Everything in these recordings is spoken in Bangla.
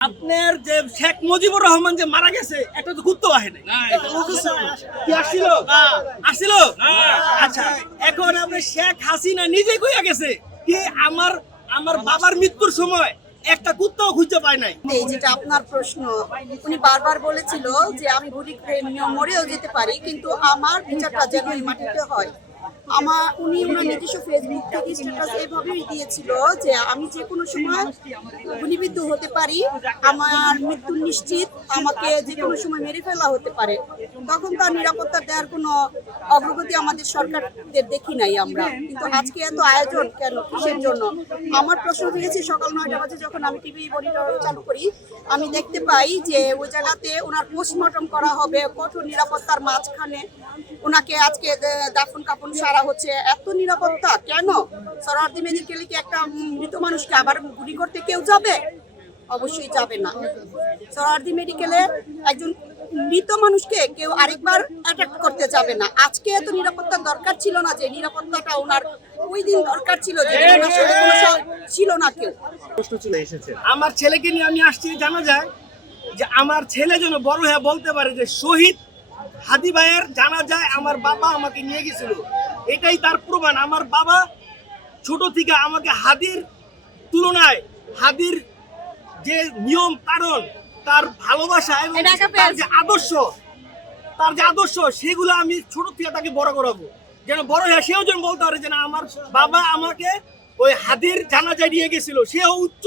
আপনার যে শেখ মুজিবুর রহমান যে মারা গেছে এটা তো ঘুরতে আসে নাই কি আসছিল আসছিল আচ্ছা এখন আপনি শেখ হাসিনা নিজে কইয়া গেছে কি আমার আমার বাবার মৃত্যুর সময় একটা কুত্তাও খুঁজে পায় নাই। এই যেটা আপনার প্রশ্ন, উনি বারবার বলেছিল যে আমি বুড়ি মরেও যেতে পারি, কিন্তু আমার বিচারটা যেন এই মাটিতে হয়। উনি ওনার নিজস্ব ফেসবুক থেকে স্ট্যাটাস এইভাবেই দিয়েছিল যে আমি যে কোনো সময় গুলিবিদ্ধ হতে পারি, আমার মৃত্যু নিশ্চিত, আমাকে যে কোনো সময় মেরে ফেলা হতে পারে। তখন তার নিরাপত্তা দেওয়ার কোনো অগ্রগতি আমাদের সরকারদের দেখি নাই আমরা। কিন্তু আজকে এত আয়োজন কেন, কিসের জন্য? আমার প্রশ্ন থেকেছে সকাল 9টা বাজে যখন আমি টিভি মনিটর চালু করি, আমি দেখতে পাই যে ওই জায়গাতে ওনার পোস্টমর্টম করা হবে কঠোর নিরাপত্তার মাঝখানে। ওনাকে আজকে দাফন কাফন সারা হচ্ছে, এত নিরাপত্তা কেন? সরওয়ার্দী মেডিকেলে কি একটা মৃত মানুষকে আবার গুলি করতে কেউ যাবে? অবশ্যই যাবে না। সরওয়ার্দী মেডিকেলে একজন মৃত মানুষকে কেউ আরেকবার অ্যাটাক করতে যাবে না। আজকে এত নিরাপত্তার দরকার ছিল না, যে নিরাপত্তাটা ওনার ওই দিন দরকার ছিল, যে ওনার সাথে কোনো ছিল না কেউ। আমার ছেলেকে নিয়ে আমি আসছি, জানা যায় যে আমার ছেলে যেন বড় হয়ে বলতে পারে যে শহীদ হাদি ভাইয়ের জানা যায় আমার বাবা আমাকে নিয়ে গেছিল। এটাই তার প্রমাণ। আমার বাবা ছোট থেকে আমাকে হাদির তুলনায় হাদির যে নিয়ম কারণ, তার ভালোবাসা এবং তার যে আদর্শ সেগুলো আমি ছোট থেকে তাকে বড় করাবো, যেন বড় হয়ে সেও যেন বলতে পারে যে না আমার বাবা আমাকে ওই হাদির জানাজায় নিয়ে গেছিল। সেও উচ্চ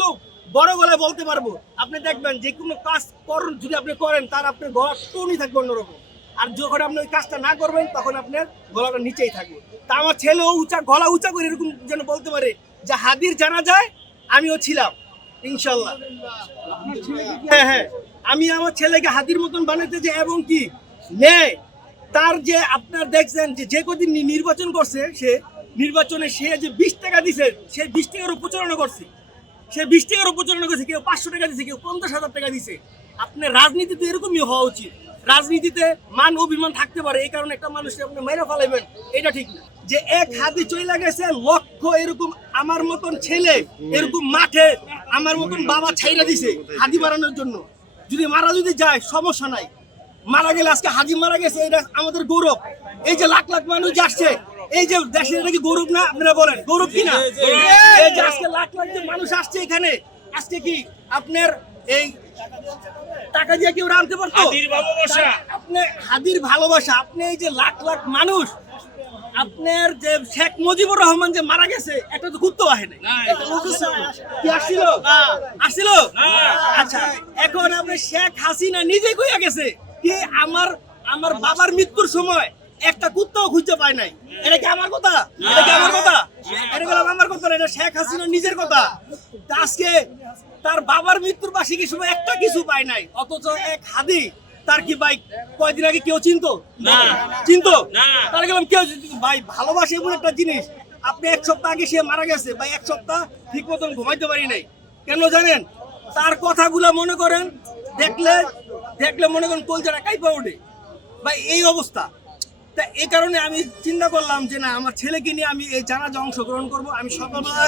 বড় গলায় বলতে পারবো। আপনি দেখবেন যে কোনো কাজ করেন, যদি আপনি করেন তার আপনার গলা টোনই থাকবে অন্যরকম, আর যখন আপনি ওই কাজটা না করবেন তখন আপনার গলাটা নিচেই থাকবে। তা আমার ছেলেও গলা উঁচা করে এরকম যেন বলতে পারে যে হাদির জানা যায় আমিও ছিলাম, ইনশাল্লাহ। হ্যাঁ হ্যাঁ, আমি আমার ছেলেকে হাদির মতন বানাতে যে এবং কি নেয় তার যে আপনার দেখছেন যে কদিন নির্বাচন করছে, সে নির্বাচনে সে যে 20 টাকা দিছে, সে 20 টাকার প্রচারণা করছে, সে 20 টাকার প্রচারণা করছে, কেউ 500 টাকা দিছে, কেউ 50,000 টাকা দিছে। আপনার রাজনীতিতে এরকমই হওয়া উচিত। রাজনীতিতে মান অভিমান থাকতে পারে, এই কারণে একটা মানুষকে আপনি মেরে ফেলাবেন এটা ঠিক না। যে এক হাদি চলে গেছে লক্ষ এরকম আমার মতন ছেলে এরকম মাঠে আমার মতন বাবা ছাইরা দিছে হাদি বাড়ানোর জন্য। যদি মারা যায় সমস্যা নাই, মারা গেলে আজকে হাজি মারা গেছে এটা আমাদের গৌরব। এই যে লাখ লাখ মানুষ আসছে, এই যে দেশের, এটা কি গৌরব না? আপনারা বলেন গৌরব কি না? এই যে আজকে লাখ লাখ যে মানুষ আসছে এখানে, আজকে কি আপনার এই টাকা দিয়ে কেউ আনতে পারতো? আপনি হাদির ভালোবাসা, আপনি এই যে লাখ লাখ মানুষ, আপনার যে শেখ মুজিবুর রহমান যে মারা গেছে এটা তো ঘুরতে আসে নাই কি আসছিল আচ্ছা এখন আপনি শেখ হাসিনা নিজে কইয়া গেছে কি আমার বাবার মৃত্যুর সময় একটা কুত্তাও খুঁজে পায় নাই। এটা কি আমার কথা? এটা কি আমার কথা? এটা বললাম আমার কথা না, এটা শেখ হাসিনা নিজের কথা। আজকে তার বাবার মৃত্যুর বার্ষিকীর সময় একটা কিছু পায় নাই, অথচ এক হাদি তার কি ভাই কয়দিন আগে কেউ চিনতো? তাহলে গেলাম কেউ ভাই ভালোবাসা এমন একটা জিনিস। আপনি 1 সপ্তাহ আগে সে মারা গেছে ভাই, 1 সপ্তাহ ঠিক মতন ঘুমাইতে পারি নাই। কেন জানেন? তার কথাগুলা মনে করেন দেখলে মনে করেন কলজাটা কাইপা ওঠে ভাই, এই অবস্থা। তা এই কারণে আমি চিন্তা করলাম যে না, আমার ছেলেকে নিয়ে আমি এই জানাজা অংশগ্রহণ করবো। আমি সকালবেলা